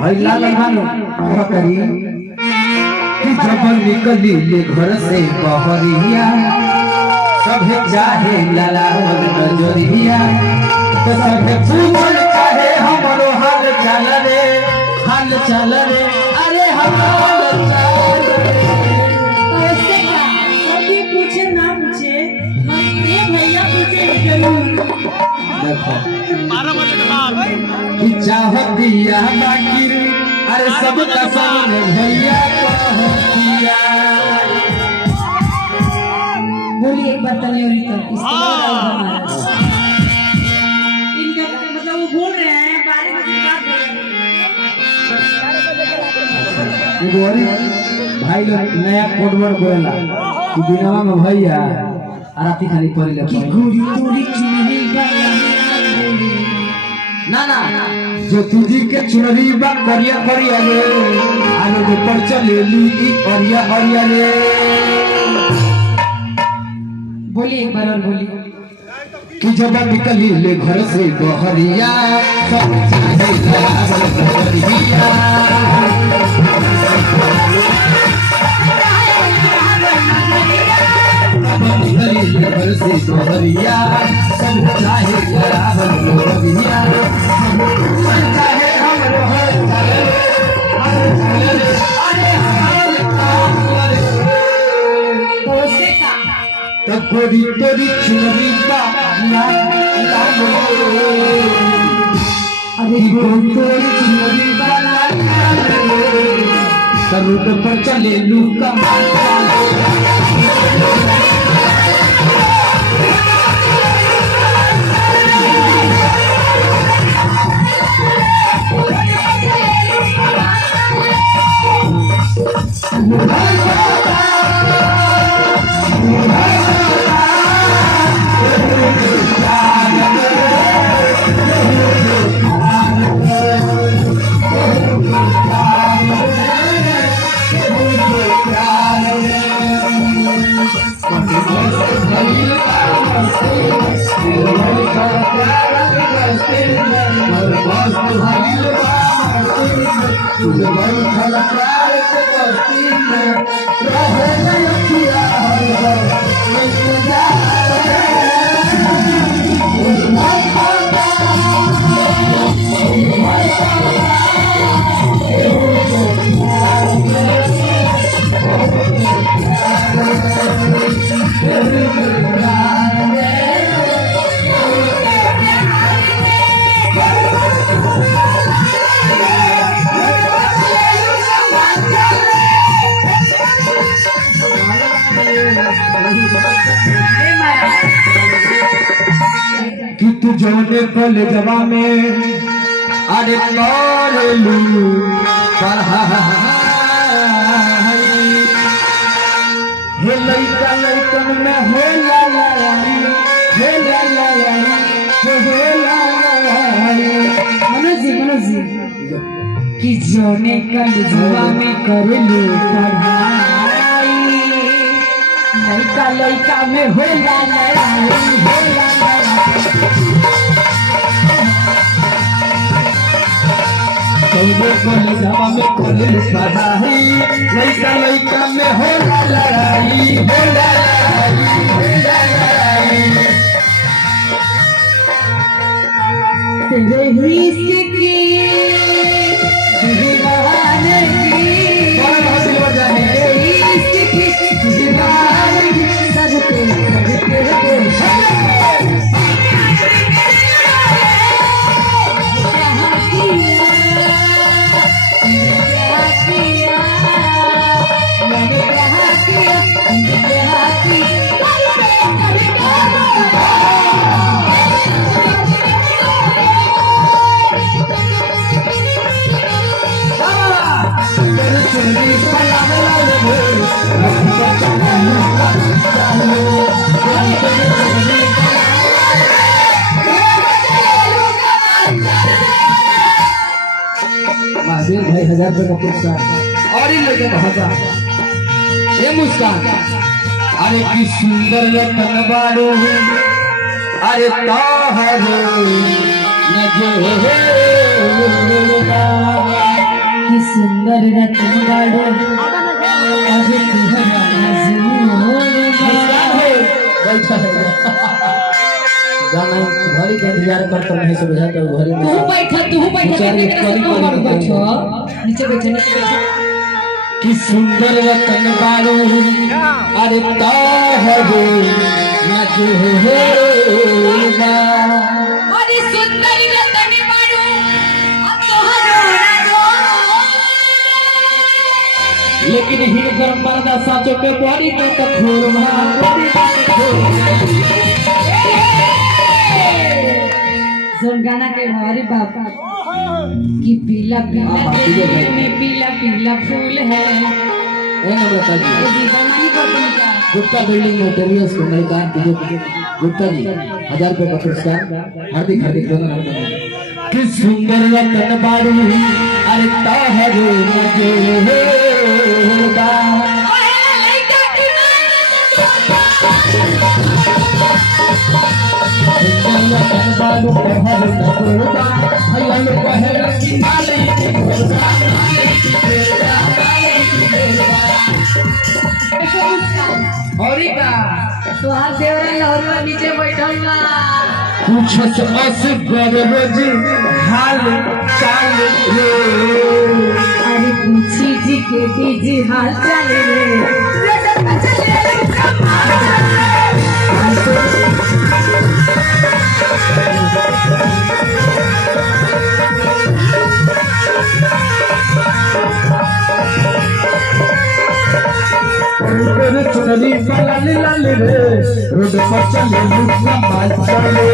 भाई लाल मानो क्या करी कि जब निकली ले घर से बहरिया सभे चाहे लाला नजरिया तो सभे पूछल चाहे हमरो हाल चाल रे अरे हमारा चाल ऐसे क्या सभी पूछे ना पूछे ये भैया पूछे जरूर देखो 12 बजे के बाद कि चाहत दिया बाकी अरे सबका सामने भैया कहतिया बोलिए एक बार तले और इसके बाद इनका मतलब वो बोल रहे हैं 12 बजे गोरी भाई लोग नया कोड वर्ड बोला कि दिनवा में भैया आरती खाली पड़ी ले गोरी तोरी चुनरी ना जो तुझी के चुनरी बा करिया करिया रे आलो जो पर चले ली करिया करिया रे बोलिए एक बार और बोलिए कि जब निकली ले घर से बहरिया सब चाहे बहरिया निकली ले घर से बहरिया सब चाहे बहरिया सब चाहे हमरो गोरी तोरी चुनरी बा अरे गोरी तोरी चुनरी बा सरूट पर चले लूका कि तू जोने कॉलेजवा में अरे कॉलेलू पढ़ाई हे लइका लइकन में हो ला मनोज जी कि जोने कॉलेजवा में कर लो पढ़ाई लइका में हो कॉलेजवा में कॉलेज पढ़ाई लइका में हो लड़ाई तेरे हिस्से की दीवाने की हिस्से की दीवाने महावीर भाई 1000 रुपये का पुरस्कार और ही लगे हजार ये मुस्कान अरे की सुंदर रतन बारो अरे ताहरो न जो सुंदर रतन बाड़ो अभी तुहरा बैठा है गाना घड़ी के इंतजार करता नहीं से बुझा तो घड़ी में तू बैठो नीचे बैठो नीचे बैठो कि सुंदर रतन बाड़ो अरे ताहरो ना जो होगा अरे सुंदर रतन बाड़ो अब तोहरो राजो लेकिन ही गरम पर्दा साचो पे बड़ी के तखोरमा सुन गाना के हमारे बाबा कि पीला पीला देखने में पीला पीला फूल है ए नम्रता जी जी गाना ही पसंद का गुप्ता बिल्डिंग मटेरियल्स के मलिकार गुप्ता जी 1000 रुपए का पुरस्कार हार्दिक हार्दिक धन्यवाद कि सुंदर रतन बाड़ू अरे ताहरो मजे होगा सुंदर रतन बाड़ू ताहरो नगोगा हयल पहर की माले की घोड़ा औरी का तुहार देवरा लहरवा नीचे बैठल बा पूछत अस गरबज हाल चाल रे अरे पूछी जी के बीजी हाल चाल रे तेरे चुनरी लाल लाल रे रोड पर चले लुका माल चले